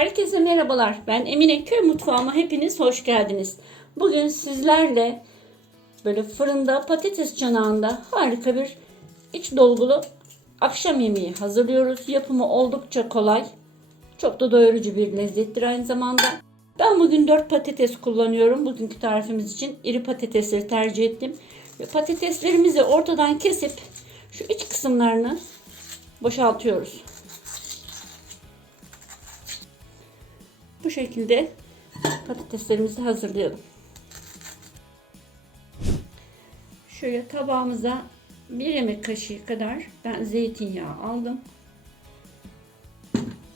Herkese merhabalar. Ben Emine Köy Mutfağıma hepiniz hoş geldiniz. Bugün sizlerle böyle fırında patates çanağında harika bir iç dolgulu akşam yemeği hazırlıyoruz. Yapımı oldukça kolay. Çok da doyurucu bir lezzettir aynı zamanda. Ben bugün 4 patates kullanıyorum. Bugünkü tarifimiz için iri patatesleri tercih ettim. Ve patateslerimizi ortadan kesip şu iç kısımlarını boşaltıyoruz. Bu şekilde patateslerimizi hazırlayalım. Şöyle tabağımıza bir yemek kaşığı kadar ben zeytinyağı aldım.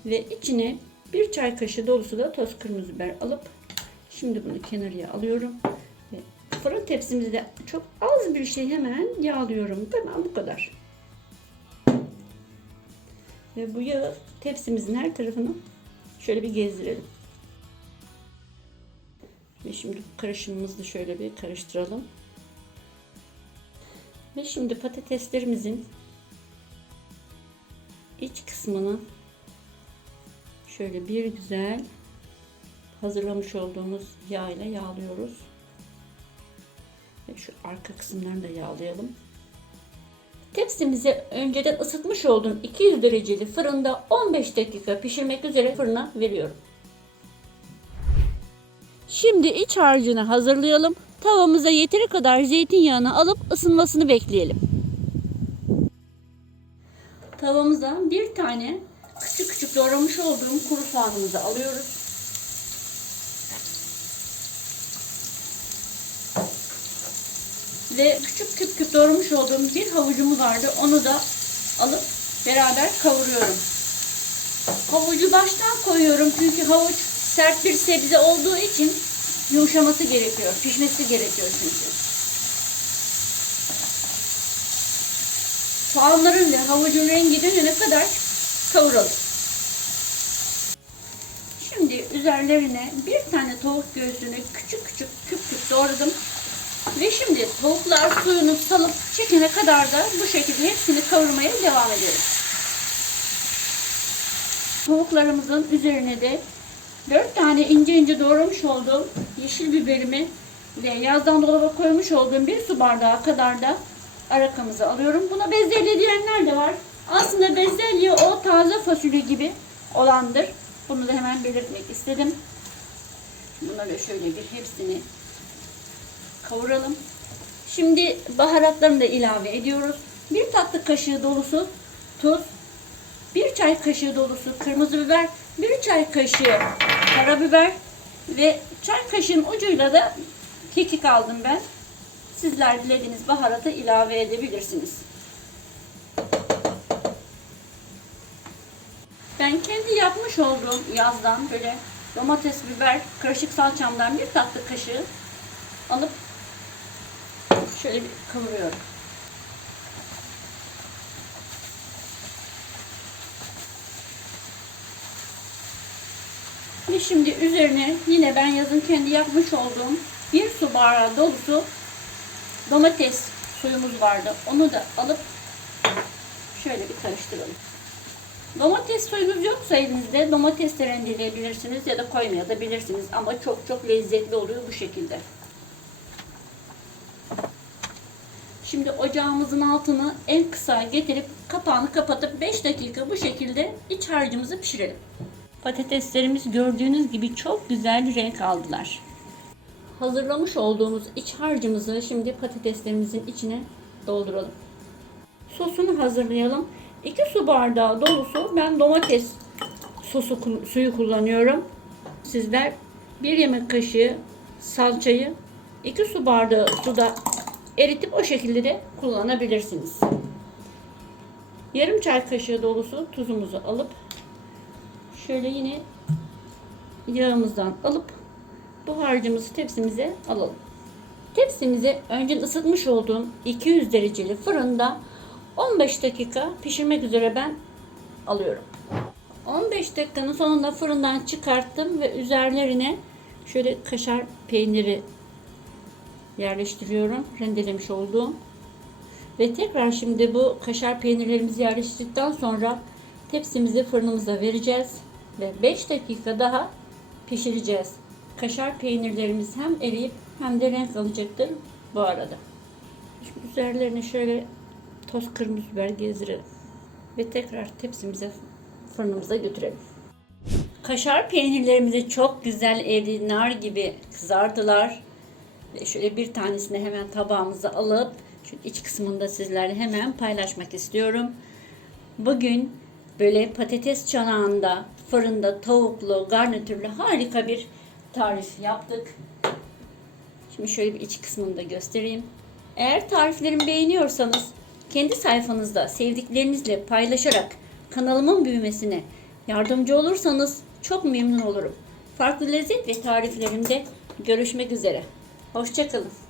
Ve içine bir çay kaşığı dolusu da toz kırmızı biber alıp şimdi bunu kenarıya alıyorum. Ve fırın tepsimizde çok az bir şey hemen yağlıyorum. Hemen bu kadar. Ve bu yağı tepsimizin her tarafını şöyle bir gezdirelim. Ve şimdi karışımımızı şöyle bir karıştıralım. Ve şimdi patateslerimizin iç kısmını şöyle bir güzel hazırlamış olduğumuz yağ ile yağlıyoruz. Ve şu arka kısımlarını da yağlayalım. Tepsimizi önceden ısıtmış olduğum 200 dereceli fırında 15 dakika pişirmek üzere fırına veriyorum. Şimdi iç harcını hazırlayalım. Tavamıza yeteri kadar zeytinyağını alıp ısınmasını bekleyelim. Tavamıza bir tane küçük küçük doğramış olduğum kuru soğanımızı alıyoruz. Ve küçük küp küp doğramış olduğum bir havucumuz vardı. Onu da alıp beraber kavuruyorum. Havucu baştan koyuyorum çünkü havuç sert bir sebze olduğu için yumuşaması gerekiyor. Pişmesi gerekiyor çünkü. Soğanların ve havucun rengi dönene kadar kavuralım. Şimdi üzerlerine bir tane tavuk göğsünü küçük küçük küp küp doğradım. Ve şimdi tavuklar suyunu salıp çekene kadar da bu şekilde hepsini kavurmaya devam edelim. Tavuklarımızın üzerine de 4 tane ince ince doğramış olduğum yeşil biberimi ve yazdan dolaba koymuş olduğum bir su bardağı kadar da arakamızı alıyorum. Buna bezelye diyenler de var. Aslında bezelye o taze fasulye gibi olandır. Bunu da hemen belirtmek istedim. Bunları şöyle bir hepsini kavuralım. Şimdi baharatlarını da ilave ediyoruz. Bir tatlı kaşığı dolusu tuz, bir çay kaşığı dolusu kırmızı biber, bir çay kaşığı karabiber ve çay kaşığın ucuyla da kekik aldım ben. Sizler dilediğiniz baharatı ilave edebilirsiniz. Ben kendi yapmış olduğum yazdan böyle domates, biber, karışık salçamdan bir tatlı kaşığı alıp şöyle bir kavuruyorum. Ve şimdi üzerine yine ben yazın kendi yapmış olduğum bir su bardağı dolusu domates suyumuz vardı. Onu da alıp şöyle bir karıştıralım. Domates suyunuz yoksa elinizde domates de rendeleyebilirsiniz ya da koymayabilirsiniz ama çok çok lezzetli oluyor bu şekilde. Şimdi ocağımızın altını en kısa getirip kapağını kapatıp 5 dakika bu şekilde iç harcımızı pişirelim. Patateslerimiz gördüğünüz gibi çok güzel renk aldılar. Hazırlamış olduğumuz iç harcımızı şimdi patateslerimizin içine dolduralım. Sosunu hazırlayalım. 2 su bardağı dolusu ben domates sosu suyu kullanıyorum. Sizler bir yemek kaşığı salçayı 2 su bardağı suda eritip o şekilde de kullanabilirsiniz. Yarım çay kaşığı dolusu tuzumuzu alıp şöyle yine yağımızdan alıp bu harcımızı tepsimize alalım. Tepsimize önce ısıtmış olduğum 200 dereceli fırında 15 dakika pişirmek üzere ben alıyorum. 15 dakikanın sonunda fırından çıkarttım ve üzerlerine şöyle kaşar peyniri yerleştiriyorum. Rendelemiş olduğum. Ve tekrar şimdi bu kaşar peynirlerimizi yerleştirdikten sonra tepsimizi fırınımıza vereceğiz. Ve 5 dakika daha pişireceğiz. Kaşar peynirlerimiz hem eriyip hem de renk alacaktır bu arada. Şimdi üzerlerine şöyle toz kırmızı biber gezdirelim. Ve tekrar tepsimize fırınımıza götürelim. Kaşar peynirlerimizi çok güzel eridi, nar gibi kızardılar. Ve şöyle bir tanesini hemen tabağımıza alıp şu iç kısmında sizlerle hemen paylaşmak istiyorum. Bugün böyle patates çanağında, fırında tavuklu, garnitürlü harika bir tarif yaptık. Şimdi şöyle bir iç kısmını da göstereyim. Eğer tariflerimi beğeniyorsanız kendi sayfanızda sevdiklerinizle paylaşarak kanalımın büyümesine yardımcı olursanız çok memnun olurum. Farklı lezzet ve tariflerimde görüşmek üzere. Hoşçakalın.